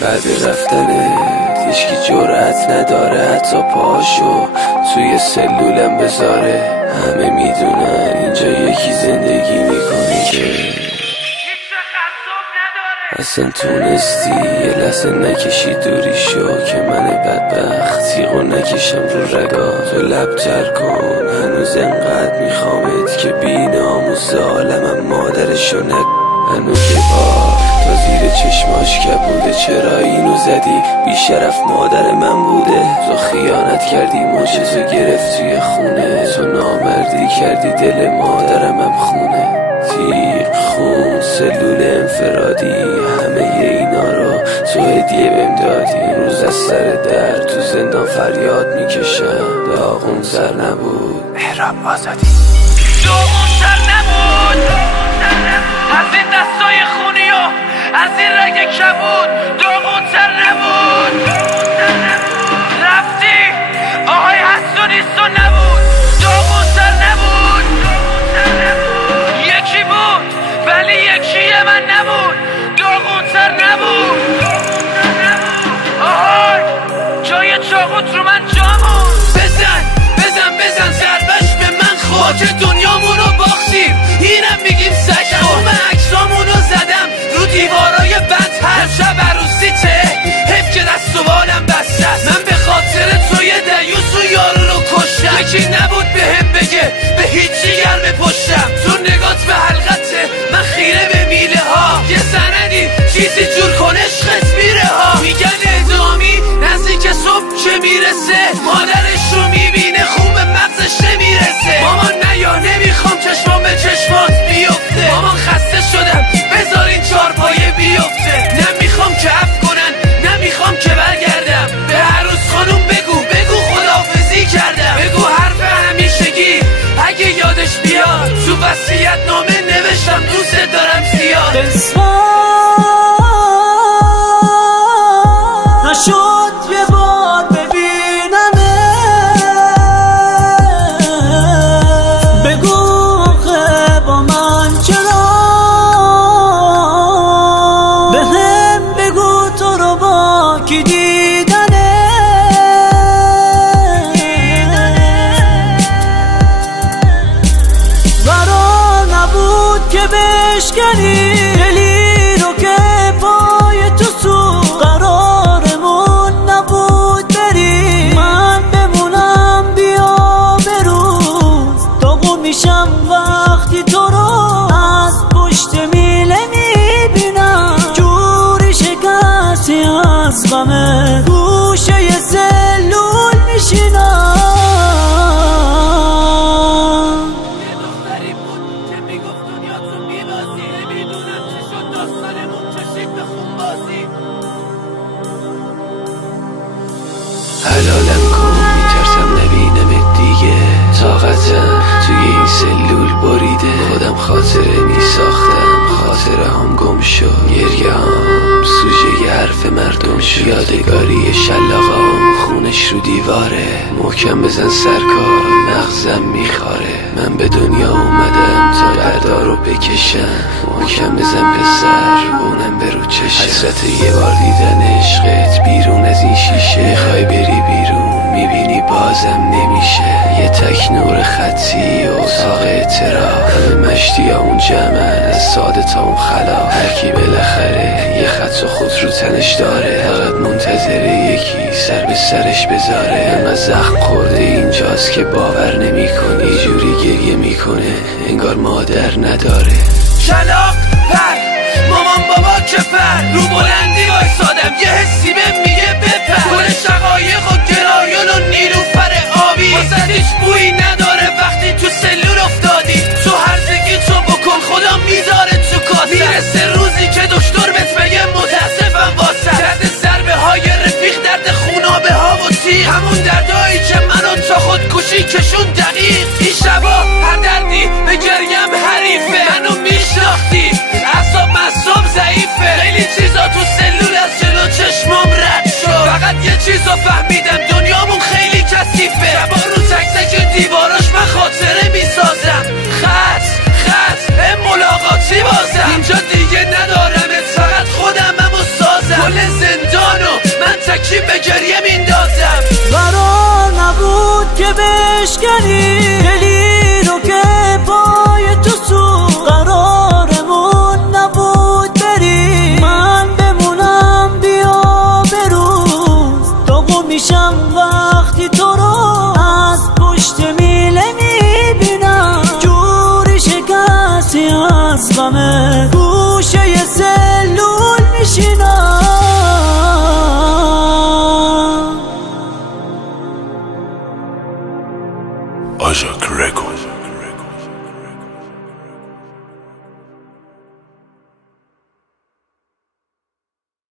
بعد رفتنت هیچکی جرأت نداره حتی پاشو توی سلولم بذاره. همه میدونن اینجا یکی زندگی میکنه که اصلا تونستی یه لحظه نکشی دوری شو که من بدبخت تیغو نکشم رو رگا. تو لب تر کن هنوز انقدر میخوامت که بیناموس عالمم مادرشو هنو که تا زیر چشماش کبوده. چرا اینو زدی بیشرف مادر من بوده. تو خیانت کردی ماچتو گرفت توی خونه. تو نامردی کردی دل مادرم هم خونه. تیغ خون سلول انفرادی همه اینا رو تو هدیه بهم دادی. این روز از سر در تو زندان فریاد میکشم داغون سر نبود مهراب آزادی. داغون سر نبود از این دستای خونی و از این رگ کبود. داغون تر نبود رفتی آهای حسونیستو نبود. داغون تر نبود یکی بود ولی یکی من نبود. داغون تر نبود آهای جای چاقوت رو من جامون. بزن بزن بزن ضربش به من خاک دنیامونو باختیم اینم میگیم سگ. تمام عکسامونو زدم رو دیوارای بند هر شب عروسیته. حیف که دست و بالم بسته است. من به خاطر توی دیوس و یارو رو کشتم. یکی نبود به هم بگه به هیچی گرم پشتم. تو نگات به حلقته من خیره به میله ها. یه سندی چیزی جور کن عشقت میره ها. میگن اعدامی نزدیک صبح که میرسه. مادرش رو میبینه خوب مغزش نمیرسه. مامان نیا نمیخوام چشمام به چشمات بیفته. مامان خسته شدم بذارین چارپایه بیفته. نمیخوام که عفو کنن نمیخوام که برگردم. به عروس خانوم بگو بگو خداحافظی کردم. بگو حرف همیشگی اگه یادش بیاد. تو وصیت نامه نوشتم دوست دارم زیاد. نشد یه بار ببینمه. بگو آخه با من چرا. بهم بگو تو رو با کی دیدنه. قرار نبود که بشکنی دلی رو که پای تو سو. قرارمون نبود بری من بمونم بیا بروز. داغون میشم وقتی تو رو از پشت میله میبینم. جوری شکستی از غمه گوشه ی سلول میشینم. یه دختری بود که میگفت دنیا تو میبازی. نمیدونم چه شد داستانمون چه شکل خونبازی. حلالم کن میترسم نبینمت دیگه. طاقتم توی این سلول بریده. خودم خاطره میساختم خاطره هم گم شد. گریه هم سوژه ی حرف مردم شد. یادگاری شلاقام خونش رو دیواره. محکم بزن سرکار مغزم میخاره. من به دنیا اومدم تا بردا رو بکشم. محکم بزن پسر اونم به رو چشم. حسرت یه بار دیدن عشقت بیرون از این شیشه. میخوای بری بیرون میبینی بازم نمیشه. یه تک نور خطی و اتاق اعتراف. همه مشتی ها اون جمعن از ساده تا اون خلا. هرکی بالاخره یه خط و خود رو تنش داره. فقط منتظره یکی سر به سرش بذاره. اما زخم خورده اینجاست که باور نمی کنی. جوری گریه میکنه انگار مادر نداره. کلاق پر مامان بابا کپر. رو بلندی وایسادم یه حسی بهم میگه بپر. گل شقایق و گرایان و نیلوفر آبی. واسه هیچ بویی نداره وقتی تو سلول افتادی. تو هرزگی تو بکن خدا میذاره تو کاسه. میرسه روزی که دکتر بهت بگه متاسفم واسه. درد ضربه های رفیق درد خونابه ها و تیغ. همون دردایی که منو تا خودکشی کشون دقیق. این شبا هر دردی به گریم حریفه. منو میشناختی اعصاب مصاب ضعیفه. خیلی چیزا تو سلول از جلو چشمام رد شد. بازم اینجا دیگه ندارمت، فقط خودمم و سازم. کل زندانو من تکی به گریه میندازم. قرار نبود که بشکنی